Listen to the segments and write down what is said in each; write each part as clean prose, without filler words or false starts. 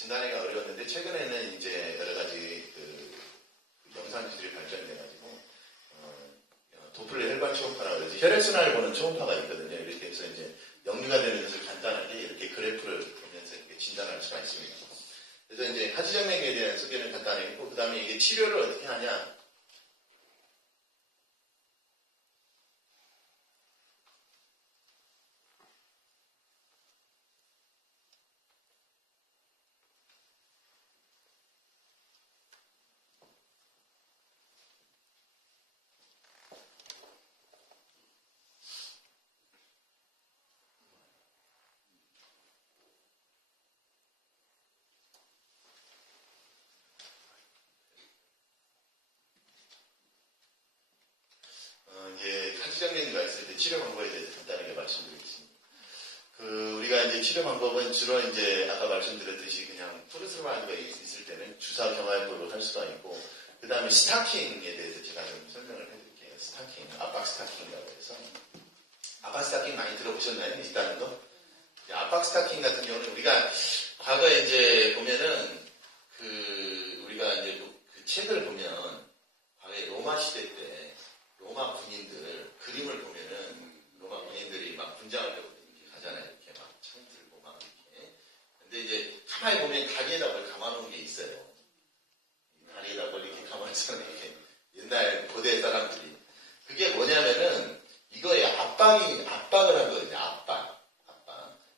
진단하기가 어려웠는데 최근에는 이제 여러 가지 영상 기술이 발전돼가지고 도플러 혈관 초음파라고 그러지 혈액순환을 보는 초음파가 있거든요. 이렇게 해서 이제 역류가 되는 것을 간단하게 이렇게 그래프를 보면서 이렇게 진단할 수가 있습니다. 그래서 이제 하지정맥에 대한 소개는 간단히 했고 그 다음에 이게 치료를 어떻게 하냐? 이제 하지정맥류가 있을 때 치료 방법에 대해서 간단하게 말씀드리겠습니다. 우리가 이제 치료 방법은 주로 이제 아까 말씀드렸듯이 그냥 토르스로마가 있을 때는 주사 경화약으로 할 수가 있고 그 다음에 스타킹에 대해서 제가 좀 설명을 해드릴게요. 스타킹, 압박 스타킹이라고 해서 압박 스타킹 많이 들어보셨나요? 있다는 거? 압박 스타킹 같은 경우는 우리가 과거에 이제 보면은 우리가 이제 그 책을 보면 과거에 로마 시대 때 로마 군인들 그림을 보면은 로마 군인들이 막 군장하려고 이렇게 가잖아요. 이렇게 막 창 들고 막 이렇게. 근데 이제 가만히 보면 다리에다 뭘 감아놓은 게 있어요. 다리에다 뭘 이렇게 감아서 이렇게 옛날 고대 사람들이 그게 뭐냐면은 이거에 압박을 한 거거든요.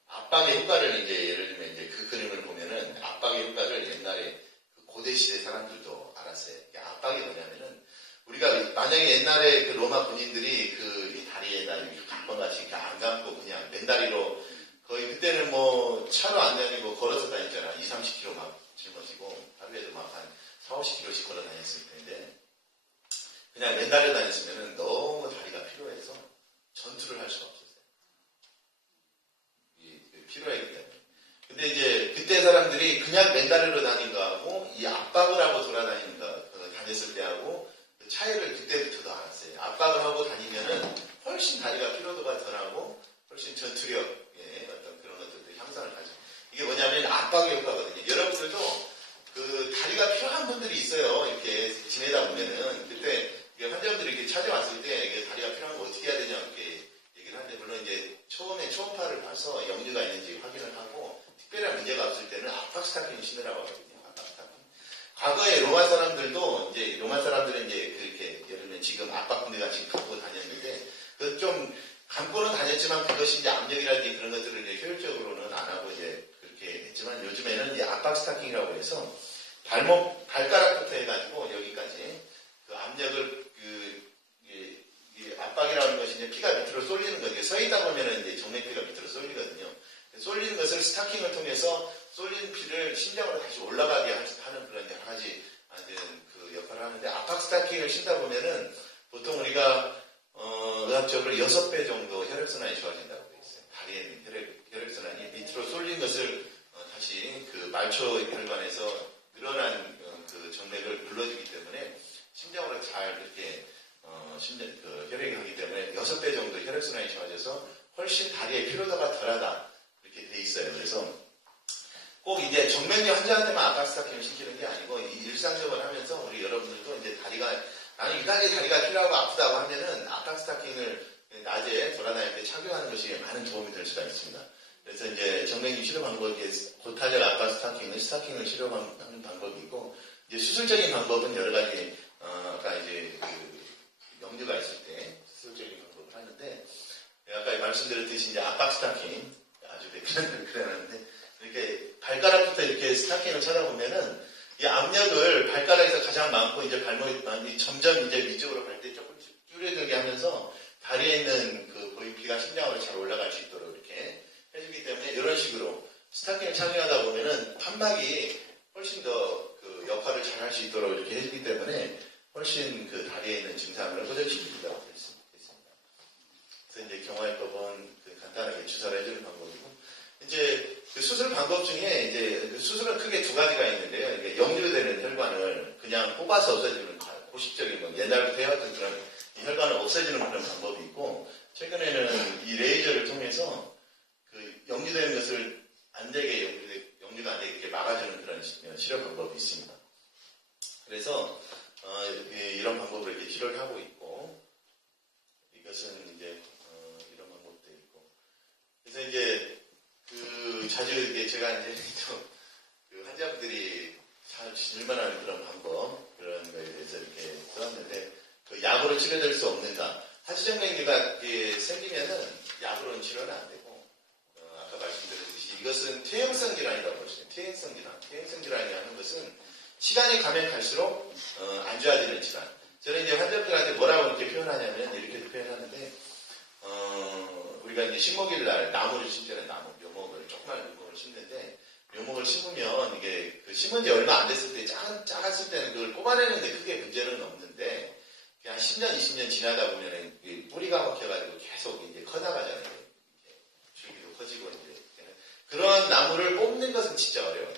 압박의 효과를 이제 예를 들면 이제 그 그림을 보면은 압박의 효과를 옛날에 고대 시대 사람들도 알았어요. 압박이 뭐냐면은 우리가 만약에 옛날에 그 로마 군인들이 이 다리에다 이렇게 감방같이 이렇게 안 감고 그냥 맨다리로 거의 그때는 뭐 차로 안 다니고 걸어서 다녔잖아. 20-30km 막 짊어지고 하루에도 막 한 40-50km씩 걸어 다녔을 텐데 그냥 맨다리로 다녔으면은 너무 다리가 피로해서 전투를 할 수가 없었어요. 피로했기 때문에. 근데 이제 그때 사람들이 그냥 맨다리로 다닌 거하고 이 압박을 하고 돌아다니는 거 다녔을 때하고 차이를 그때부터도 알았어요. 압박을 하고 다니면은 훨씬 다리가 피로도가 덜하고 훨씬 전투력의 어떤 그런 것들도 향상을 하죠. 이게 뭐냐면 압박의 효과거든요. 여러분들도 다리가 필요한 분들이 있어요. 이렇게 지내다 보면은 그때 환자분들이 이렇게 찾아왔을 때 이게 다리가 필요한 거 어떻게 해야 되냐 이렇게 얘기를 하는데 물론 이제 처음에 초음파를 봐서 역류가 있는지 확인을 하고 특별한 문제가 없을 때는 압박 스타킹을 신으라고 하거든요. 압박 스타킹. 과거에 로마 사람들도 이제 로마 사람들은 이제 그렇게 예를 들면 지금 압박 군대 같이 갖고 다녔는데 그 좀 감고는 다녔지만 그것이 이제 압력이라든지 그런 것들을 이제 효율적으로는 안 하고 이제 그렇게 했지만 요즘에는 이제 압박 스타킹이라고 해서 발가락부터 해가지고 여기까지 그 압력을 압박이라는 것이 이제 피가 밑으로 쏠리는 거죠. 서 있다 보면은 이제 정맥피가 밑으로 쏠리거든요. 쏠리는 것을 스타킹을 통해서 쏠린 피를 심장으로 다시 올라가게 하는 그런 여러 가지 그 역할을 하는데 압박 스타킹을 신다 보면은 보통 우리가 의학적으로 6배 정도 혈액순환이 좋아진다고 되어 있어요. 다리에 있는 혈액순환이 밑으로 쏠린 것을 다시 그 말초 혈관에서 늘어난 그 정맥을 눌러주기 때문에 심장으로 잘 이렇게 혈액이 하기 때문에 6배 정도 혈액순환이 좋아져서 훨씬 다리의 피로도가 덜하다 이렇게 돼 있어요. 그래서 꼭 이제 정맥류 환자한테만 압박 스타킹을 시키는 게 아니고 일상생활을 하면서 우리 여러분들도 이제 나는 이까지 다리가 필요하고 아프다고 하면은 압박 스타킹을 낮에 돌아다닐 때 착용하는 것이 많은 도움이 될 수가 있습니다. 그래서 이제 정맥류 치료 방법이 고탄력 압박 스타킹을 치료하는 방법이 있고 이제 수술적인 방법은 여러 가지 아까 이제 역류가 있을 때 수술적인 방법을 하는데 아까 말씀드렸듯이 이제 압박 스타킹 아주 그래놨는데 이렇게 발가락부터 이렇게 스타킹을 쳐다보면은 이 압력을 발가락에서 가장 많고 이제 발목이 점점 이제 위쪽으로 갈 때 조금 줄여들게 하면서 다리에 있는 그 고위피가 심장으로 잘 올라갈 수 있도록 이렇게 해주기 때문에 이런 식으로 스타킹을 착용하다 보면은 판막이 훨씬 더 그 역할을 잘 할 수 있도록 이렇게 해주기 때문에 훨씬 그 다리에 있는 증상을 호전시키기도 했습니다. 그래서 이제 경화요법은 간단하게 주사를 해주는 방법이고 이제 그 수술 방법 중에 이제 수술은 크게 두 가지가 있는데요. 이게 역류되는 혈관을 그냥 뽑아서 없애주는 고식적인 옛날부터 해왔던 그런 혈관을 없애주는 그런 방법이 있고 최근에는 이 레이저를 통해서 그 역류되는 것을 안 되게 역류가 안 되게 이렇게 막아주는 치료 방법이 있습니다. 그래서 이런 방법을 이렇게 치료를 하고 있고, 이것은 이제 이런 방법도 있고, 그래서 이제 자주 이게 제가 이제 그 환자분들이 잘 질문하는 그런 방법, 그런 거에 대해서 이렇게 써왔는데, 그 약으로 치료될 수 없는가? 하지정맥류가 생기면은 약으로는 치료는 안 되고, 아까 말씀드렸듯이 이것은 퇴행성 질환이라고 보시면 퇴행성 질환. 퇴행성 질환이 하는 것은 시간이 가면 갈수록 안 좋아지는 질환. 저는 이제 환자들한테 뭐라고 이렇게 표현하냐면 이렇게 표현하는데, 우리가 이제 식목일 날 나무를 심잖아요. 나무, 묘목을 조그만 묘목을 심는데 묘목을 심으면 이게 그 심은 지 얼마 안 됐을 때 작았을 때는 그걸 뽑아내는데 크게 문제는 없는데 그냥 10년, 20년 지나다 보면은 뿌리가 먹혀가지고 계속 이제 커나가잖아요. 줄기도 커지고 이제 그런 나무를 뽑는 것은 진짜 어려워요.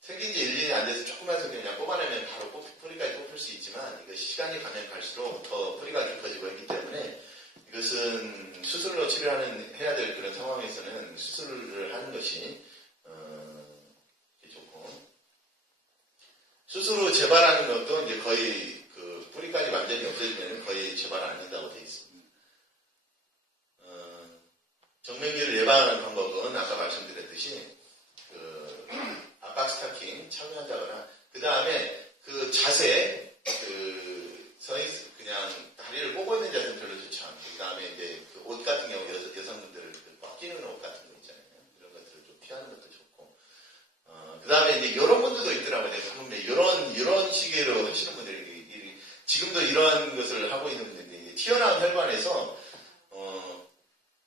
생긴 지 1, 2년이 안 돼서 조그만서 그냥 뽑아내면 바로 뿌리까지 뽑힐 수 있지만 이거 시간이 가면 갈수록 더 뿌리가 깊어지고 있기 때문에 이것은 수술로 해야 될 그런 상황에서는 수술을 하는 것이 좋고, 수술로 재발하는 것도 이제 거의 그 뿌리까지 완전히 없어지면 거의 재발 안 된다고 되어 있습니다. 정맥류를 예방하는 방법은 아까 말씀드렸듯이 그 압박 스타킹 착용한다거나 그 다음에 그 자세 그냥 다리를 꼬고 있는 자세는 별로 좋지 않고 그 다음에 이제 그 옷 같은 경우 여성분들 그 뻗기는 옷 같은 거 있잖아요. 이런 것들을 좀 피하는 것도 좋고 그 다음에 이제 이런 분들도 있더라고요. 이런 시기로 하시는 분들이 지금도 이런 것을 하고 있는 분들이 튀어나온 혈관에서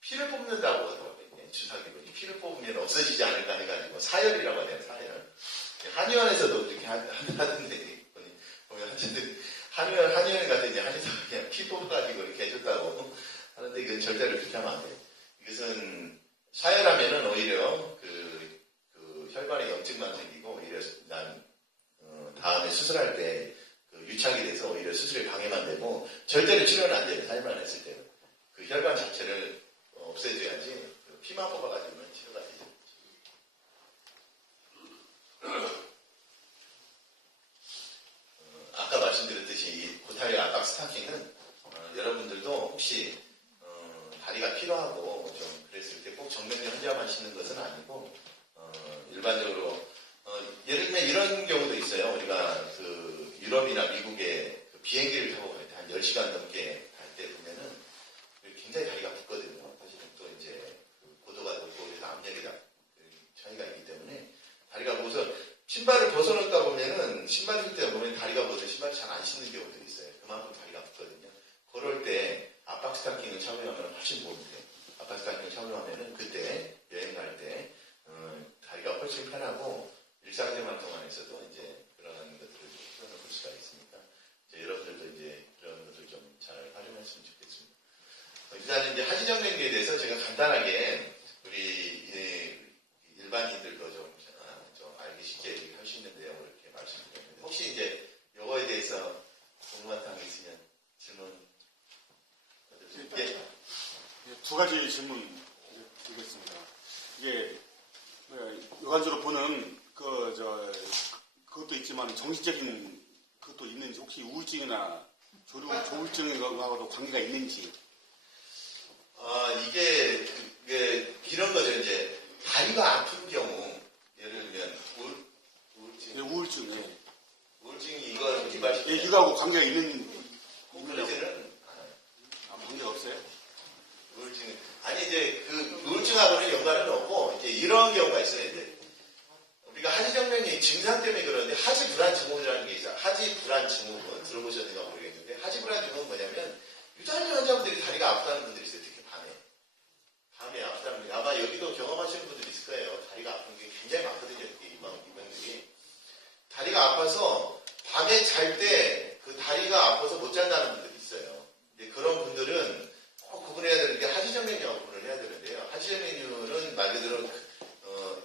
피를 뽑는다고 하더라고요. 주사기로 피를 뽑으면 없어지지 않을까 해가지고 사열이라고 하네요. 사열. 한의원에서도 이렇게 하던데 보면 한의원에 가서 이제 한의사가 그냥 피 뽑아가지고 이렇게 해줬다고 하는데 이건 절대로 그렇게 하면 안 돼요. 이것은 사열하면은 오히려 그 혈관에 염증만 생기고 오히려 다음에 수술할 때 유착이 돼서 오히려 수술에 방해만 되고 절대로 치료는 안 돼요. 사열만 했을 때는 그 혈관 자체를 없애줘야지 피만 뽑아가지고는 치료가 되죠. 아까 말씀드렸듯이 이 고타리 압박 스타킹은 여러분들도 혹시 다리가 필요하고 좀 그랬을 때 꼭 정맥류 환자만 신는 것은 아니고 일반적으로 예를 들면 이런 경우도 있어요. 우리가 그 유럽이나 미국에 그 비행기를 타고 갈 때 한 10시간 넘게 갈 때 보면은 굉장히 다리가 붓거든요. 사실은 또 이제 고도가 높고 그래서 압력이 차이가 있기 때문에 다리가 부어서 신발을 벗어놓다 보면은 신발 쓸 때 보면 다리가 부어서 신발 잘 안 신는 경우도 있어요. 그만큼 다리가 붓거든요. 그럴 때 압박 스타킹을 착용하면 훨씬 보는데 압박 스타킹을 착용하면은 그때 여행 갈 때 다리가 훨씬 편하고 일상생활 동안에서도 이제 그런 것들을 표현해 볼 수가 있으니까 여러분들도 이제 그런 것들 좀 잘 활용했으면 좋겠습니다. 일단 이제 하지정맥류에 대해서 제가 간단하게 우리 일반인들도 좀 알기 쉽게 할 수 있는 내용을 이렇게 말씀드렸는데 혹시 이제 요거에 대해서 궁금한 사항이 있으면 질문 예. 두 가지 질문 드리겠습니다. 이게 일반적으로 보는 그것도 있지만 정신적인 그것도 있는지 혹시 우울증이나 조울증하고도 관계가 있는지. 이게 이런 거죠. 이제 다리가 아픈 경우 예를 들면 우울증. 네, 우울증. 예. 우울증이 이거 이거하고 관계가 있는. 그러지는 관계가 없어요? 우울증 아니 이제 그 우울증하고는 연관은 없고 이제 이런 경우가 있어요. 이제 우리가 하지정맥류 증상 때문에 그러는데 하지불안 증후군이라는 게 있어요. 하지불안 증후군 들어보셨는가 모르겠는데 하지불안 증후군은 뭐냐면 유달리 환자분들이 다리가 아프다는 분들이 있어요. 특히 밤에 아프다는 분들이 아마 여기도 경험하시는 분들이 있을 거예요. 다리가 아픈 게 굉장히 많거든요. 이분들이 다리가 아파서 밤에 잘 때 그 다리가 아파서 못 잔다는 분들이 있어요. 근데 그런 분들은 꼭 구분해야 되는 게 하지정맥류하고 구분을 해야 되는데요. 하지정맥류는 말 그대로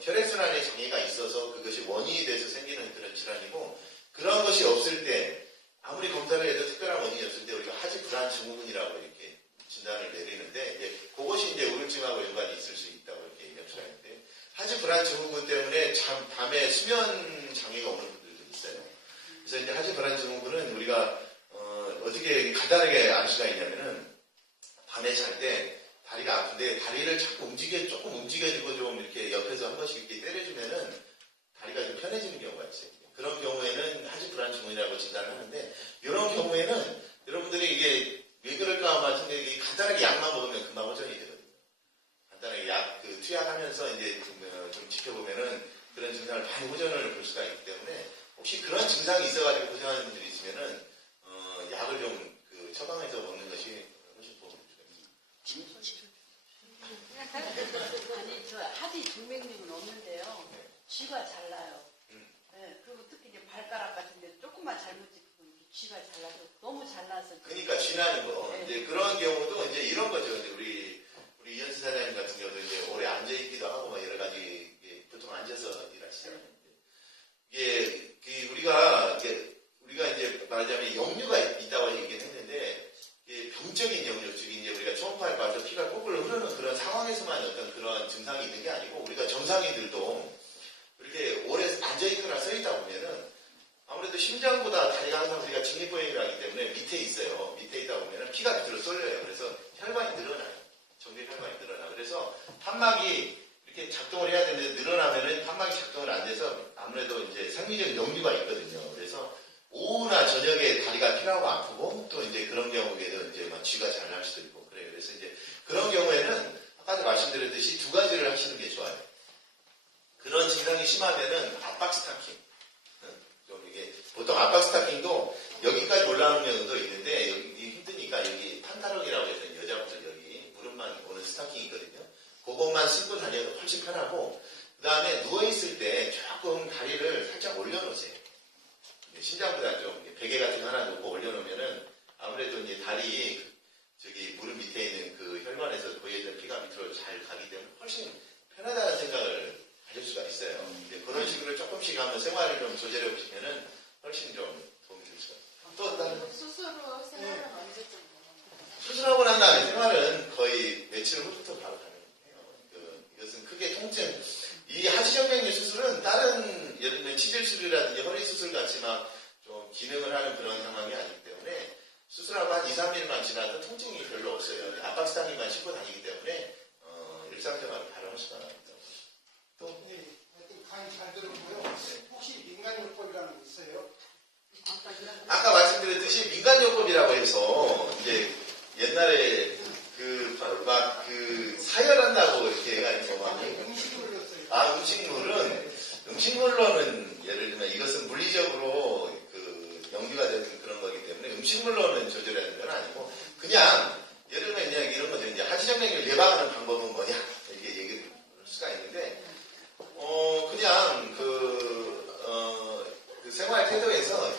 혈액순환에 장애가 있어서 그것이 원인이 돼서 생기는 그런 질환이고 그런 것이 없을 때 아무리 검사를 해도 특별한 원인이 없을 때 우리가 하지불안 증후군이라고 이렇게 진단을 내리는데 이제 그것이 이제 우울증하고 연관이 있을 수 있다고 이렇게 얘기할 수가 있는데 하지불안 증후군 때문에 밤에 수면 장애가 그래서 이제 하지 불안 증후군은 우리가 어떻게 간단하게 알 수가 있냐면은 밤에 잘 때 다리가 아픈데 다리를 자꾸 조금 움직여주고 좀 이렇게 옆에서 한 번씩 이렇게 때려주면은 다리가 좀 편해지는 경우가 있어요. 그런 경우에는 하지 불안 증후군이라고 진단을 하는데 이런 경우에는 여러분들이 이게 왜 그럴까 같은데 이게 간단하게 약만 먹으면 금방 호전이 되거든요. 간단하게 투약하면서 이제 좀 지켜보면은 그런 증상을 많이 호전을 볼 수가 있기 때문에 혹시 그런 증상이 있어가지고 고생하는 분들이 있으면은 약을 좀 처방해서 먹는 것이 훨씬 도움이 되죠. 아니 저 하지 증맥력은 없는데요. 쥐가 잘 나요. 네, 그리고 특히 이제 발가락 같은데 조금만 잘못 짚으면 쥐가 잘 나서 너무 잘 나서. 그러니까 쥐나는 거. 네. 이제 그런 경우도 이제 이런 거죠. 이제 우리 이현수 사장님 같은 경우도 이제 오래 앉아 있기도 하고 막 여러 가지 보통 앉아서 일하시잖아요. 이게 우리가 이제 말하자면 역류가 있다고 얘기를 했는데 이게 병적인 역류, 즉 이제 우리가 초음파에 봐서 피가 꿀꿀 흐르는 그런 상황에서만 어떤 그런 증상이 있는 게 아니고 우리가 정상인들도 이렇게 오래 앉아 있거나 서 있다 보면은 아무래도 심장보다 다리가 항상 우리가 직립보행이라 하기 때문에 밑에 있어요. 밑에 있다 보면은 피가 밑으로 쏠려요. 그래서 혈관이 늘어나요. 정밀 혈관이 늘어나. 그래서 판막이 이렇게 작동을 해야 되는데 늘어나면은 판막이 작동을 안 돼서 아무래도 이제 생리적 역류가 있거든요. 그래서 오후나 저녁에 다리가 피나고 아프고 또 이제 그런 경우에는 이제 막 쥐가 잘 날 수도 있고 그래요. 그래서 이제 그런 경우에는 아까도 말씀드렸듯이 두 가지를 하시는 게 좋아요. 그런 증상이 심하면은 압박 스타킹. 좀 이게 보통 압박 스타킹도 여기까지 올라오는 경우도 있는데 여기 힘드니까 여기 판타럭이라고 해서 여자분들 여기 무릎만 오는 스타킹이 있거든요. 그것만 신고 다녀도 훨씬 편하고 그 다음에 누워있을 때 조금 다리를 살짝 올려놓으세요. 심장보다 좀 베개 같은 거 하나 놓고 올려놓으면은 아무래도 이제 다리 무릎 밑에 있는 그 혈관에서 보여지는 피가 밑으로 잘 가기 때문에 훨씬 편하다는 생각을 가질 수가 있어요. 그런 식으로 조금씩 한번 생활을 좀 조절해 보시면은 훨씬 좀 도움이 될 수가 있어요. 또 다른 수술로 생활은 언제쯤 수술하고 난 다음에 생활은 거의 며칠 후부터 바로 가능해요. 이것은 크게 통증, 이 하지정맥류 수술은 다른 예를 들면 치질술이라든지 허리 수술 같이 막 좀 기능을 하는 그런 상황이 아니기 때문에 수술하고 한 2, 3일만 지나도 통증이 별로 없어요. 압박 스타킹만 신고 다니기 때문에 일상생활을 바로 할 수가 있습니다. 또 하여튼 강의 잘 들었고요. 혹시 민간요법이라는 거 있어요? 아까 말씀드렸듯이 민간요법이라고 해서 이제 옛날에 사열한다고 이렇게 해가지고 막 음식물이었어요. 음식물로는 예를 들면 이것은 물리적으로 연기가 되는 그런 거기 때문에 음식물로는 조절하는 건 아니고 그냥 예를 들면 그냥 이런 거죠. 이제 하지정맥을 예방하는 방법은 뭐냐 이렇게 얘기를 할 수가 있는데 그냥 그 생활 태도에서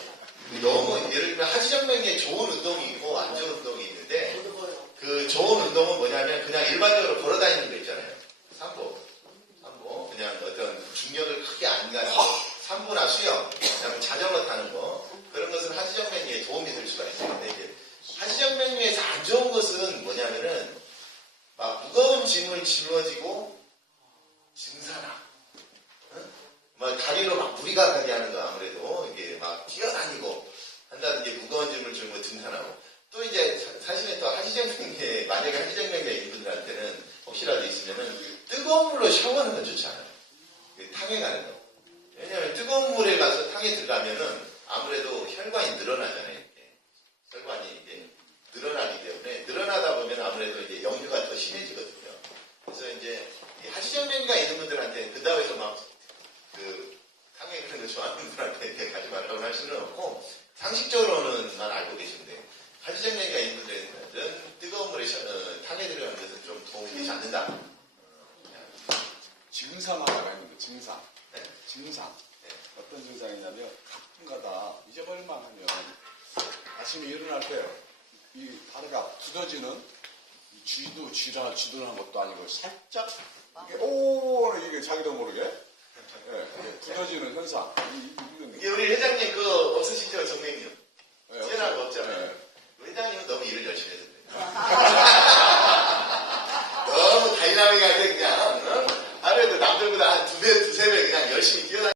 너무 예를 들면 하지정맥에 좋은 운동이 있고 안 좋은 운동이 있는데 그 좋은 운동은 뭐냐면 그냥 일반적으로 걸어 다니는 거 있잖아요. 산보 그냥 어떤 중력을 크게 안 가는 거 산보나 수영 그다음에 자전거 타는 거 그런 것은 하지정맥류에 도움이 될 수가 있어요. 근데 이제 하지정맥류에서 안 좋은 것은 뭐냐면은 막 무거운 짐을 짊어지고 증산화 막 다리로 막 무리가 가게 하는 거 아무래도 이게 막 뛰어다니고 한다든지 무거운 짐을 쥐고 등산하고 또 이제 사실은 또 하지정맥류에 만약에 하지정맥류에 있는 분들한테는 혹시라도 있으면은 뜨거운 물로 샤워하는 건 좋지 않아요. 탕에 가는 거. 왜냐하면 뜨거운 물에 가서 탕에 들어가면은 아무래도 혈관이 늘어나잖아요. 이렇게. 혈관이 이제 늘어나기 때문에 늘어나다 보면 아무래도 이제 역류가 더 심해지거든요. 그래서 이제 하지정맥류가 있는 분들한테 근다고해서 막 탕에 그런 거 좋아하는 분들한테 이렇게 가지 말라고 할 수는 없고 상식적으로는만 알고 계시면 돼요. 하지정맥류가 있는 분들은 뜨거운 물에 탕에 들어가는 것은 좀 도움이 되지 않는다. 증상 하나가 있는데 증상. 네. 증상. 네. 어떤 증상이냐면 가끔가다 잊어버릴만 하면 아침에 일어날 때 이 다리가 굳어지는 쥐도는 것도 아니고 살짝 이게 자기도 모르게 굳어지는 현상. 이게 우리 회장님 그거 없으시죠, 정맥류? 네, 뛰어난 거 없잖아요. 네. 회장님은 너무 일을 열심히 해서 그래요. 너무 다이나믹하게 그냥 하루에도 남들보다 한 두세 배 그냥 열심히 뛰어다니는